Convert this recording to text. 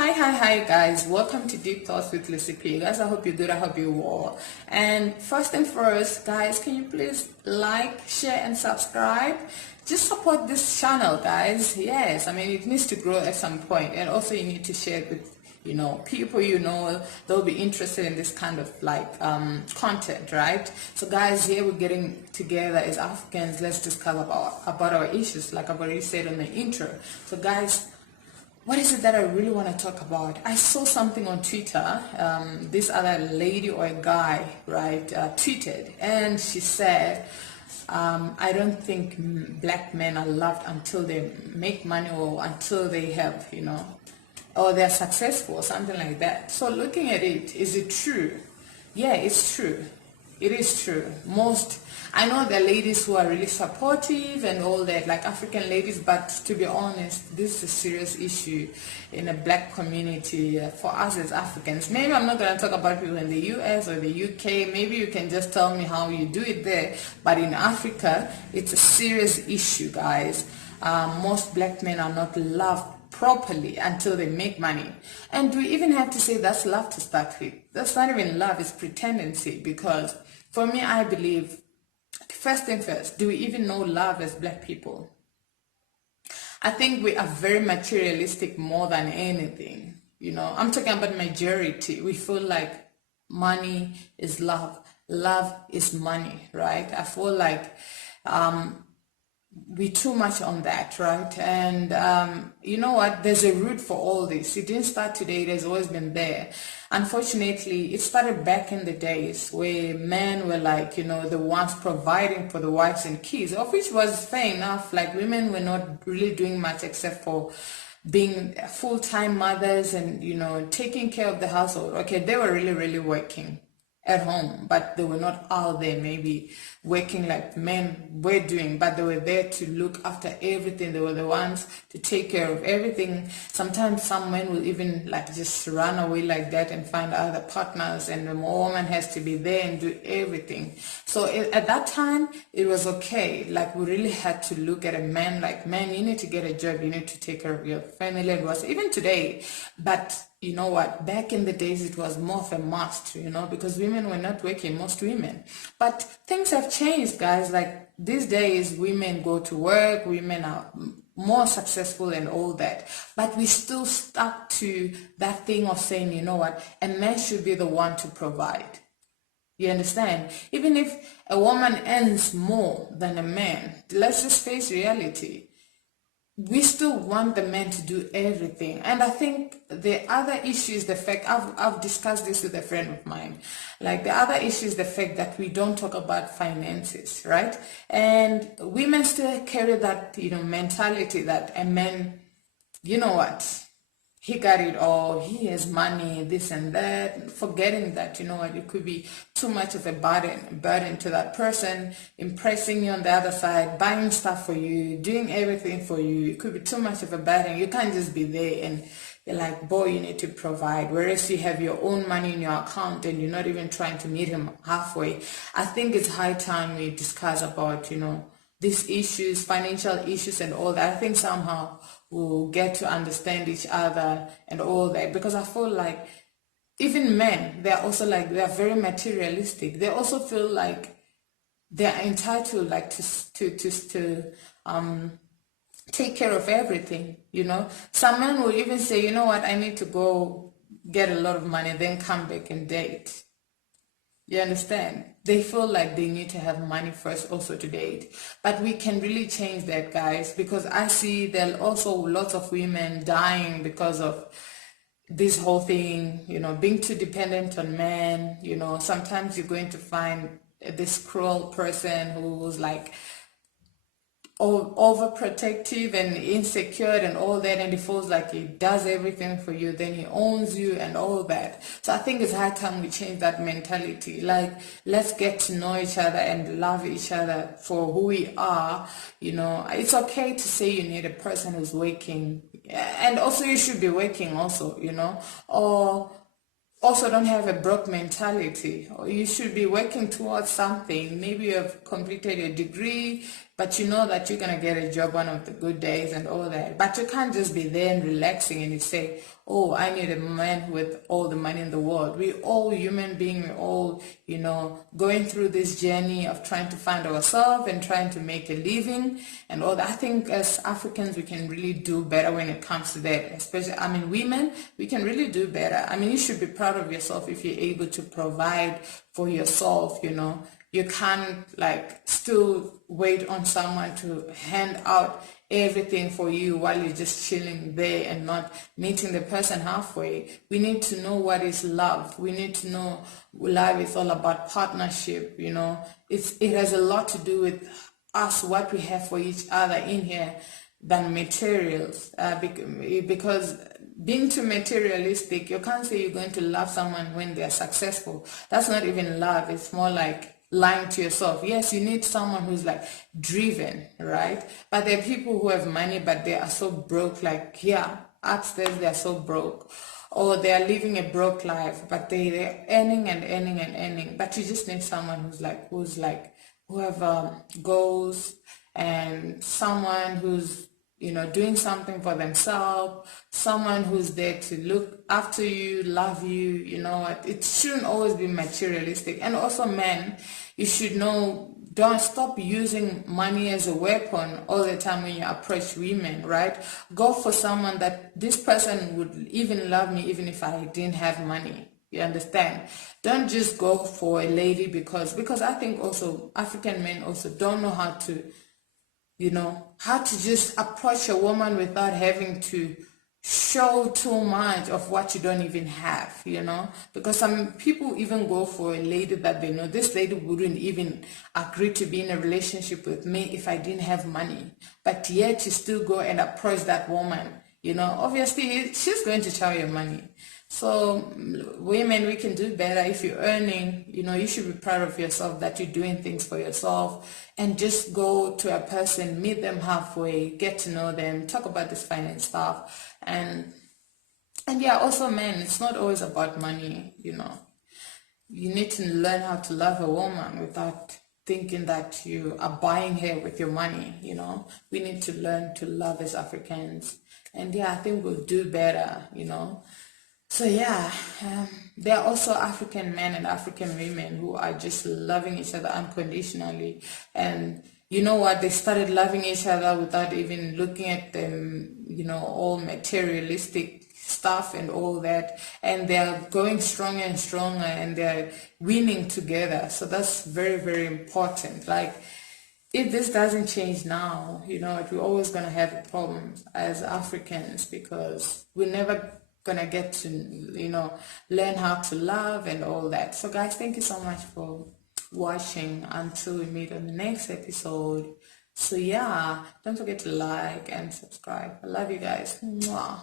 Hi guys, welcome to Deep Thoughts with Lucy P. Guys, I hope you're good. I hope you're well. And first and first, guys, can you please like, share and subscribe? Just support this channel, guys. Yes, I mean it needs to grow at some point, and also you need to share it with people they'll be interested in this kind of content, right? So guys, here we're getting together as Africans. Let's discuss about our issues, like I've already said in the intro. So guys, what is it that I really want to talk about? I saw something on Twitter. This other lady or a guy, right, tweeted, and she said, I don't think black men are loved until they make money or until they have, or they're successful or something like that. So looking at it, is it true? Yeah, it's true. It is true. I know there are ladies who are really supportive and all that, like African ladies, but to be honest, this is a serious issue in a black community for us as Africans. Maybe I'm not going to talk about people in the US or the UK. Maybe you can just tell me how you do it there. But in Africa, it's a serious issue, guys. Most black men are not loved properly until they make money. And we even have to say that's love to start with. That's not even love, it's pretendency. Because for me, I believe, first thing first, do we even know love as black people? I think we are very materialistic more than anything. I'm talking about majority. We feel like money is love. Love is money, right? I feel like we too much on that, right? And you know what, there's a root for all this. It didn't start today, it has always been there. Unfortunately, it started back in the days where men were the ones providing for the wives and kids, of which was fair enough. Like, women were not really doing much except for being full-time mothers and taking care of the household. Okay, they were really working at home, but they were not out there maybe working like men were doing, but they were there to look after everything. They were the ones to take care of everything. Sometimes some men will even just run away like that and find other partners, and the woman has to be there and do everything. So at that time, it was okay. Like, we really had to look at a man like, man, you need to get a job, you need to take care of your family. It was even today, but you know what, back in the days it was more of a must, because women were not working, most women. But things have changed, guys. Like, these days women go to work, women are more successful and all that, but we still stuck to that thing of saying, you know what, a man should be the one to provide. You understand? Even if a woman earns more than a man, let's just face reality, we still want the men to do everything. And I think the other issue is the fact, I've discussed this with a friend of mine, like the other issue is the fact that we don't talk about finances, right? And women still carry that, mentality that a man, you know what, he got it all, he has money, this and that, forgetting that, it could be too much of a burden to that person, impressing you on the other side, buying stuff for you, doing everything for you. It could be too much of a burden. You can't just be there and you're like, boy, you need to provide, whereas you have your own money in your account and you're not even trying to meet him halfway. I think it's high time we discuss about, these issues, financial issues and all that. I think somehow we'll get to understand each other and all that, because I feel like even men, they're also they are very materialistic. They also feel like they're entitled to take care of everything, Some men will even say, you know what, I need to go get a lot of money, then come back and date. You understand? They feel like they need to have money first also to date. But we can really change that, guys, because I see there are also lots of women dying because of this whole thing, being too dependent on men. Sometimes you're going to find this cruel person who's overprotective and insecure and all that, and he feels like he does everything for you, then he owns you and all that. So I think it's high time we change that mentality. Let's get to know each other and love each other for who we are. It's okay to say you need a person who's working, and also you should be working also, or also don't have a broke mentality, or you should be working towards something. Maybe you have completed your degree, but you know that you're going to get a job one of the good days and all that. But you can't just be there and relaxing and you say, oh, I need a man with all the money in the world. We're all human beings. We're all, going through this journey of trying to find ourselves and trying to make a living and all that. I think as Africans, we can really do better when it comes to that. Especially, women, we can really do better. You should be proud of yourself if you're able to provide for yourself, You can't still wait on someone to hand out everything for you while you're just chilling there and not meeting the person halfway. We need to know what is love. We need to know love is all about partnership, It has a lot to do with us, what we have for each other in here than materials. Because being too materialistic, you can't say you're going to love someone when they're successful. That's not even love. It's more like lying to yourself. Yes, you need someone who's driven, right? But there are people who have money, but they are so broke, upstairs they're so broke. Or they are living a broke life, but they're earning and earning and earning. But you just need someone who have goals, and someone who's doing something for themselves, someone who's there to look after you, love you, it shouldn't always be materialistic. And also men, you should know, don't stop using money as a weapon all the time when you approach women, right? Go for someone that this person would even love me even if I didn't have money. You understand? Don't just go for a lady because I think also African men also don't know how to just approach a woman without having to show too much of what you don't even have, because some people even go for a lady that they know, this lady wouldn't even agree to be in a relationship with me if I didn't have money, but yet you still go and approach that woman, obviously she's going to chow your money. So women, we can do better. If you're earning, you should be proud of yourself that you're doing things for yourself, and just go to a person, meet them halfway, get to know them, talk about this finance stuff. And yeah, also men, it's not always about money, You need to learn how to love a woman without thinking that you are buying her with your money, We need to learn to love as Africans. And yeah, I think we'll do better, So yeah, there are also African men and African women who are just loving each other unconditionally. And you know what? They started loving each other without even looking at them, all materialistic stuff and all that. And they're going stronger and stronger, and they're winning together. So that's very, very important. If this doesn't change now, we're always going to have problems as Africans, because we're never gonna get to learn how to love and all that. So guys, thank you so much for watching. Until we meet on the next episode. So yeah, don't forget to like and subscribe. I love you guys. Mwah.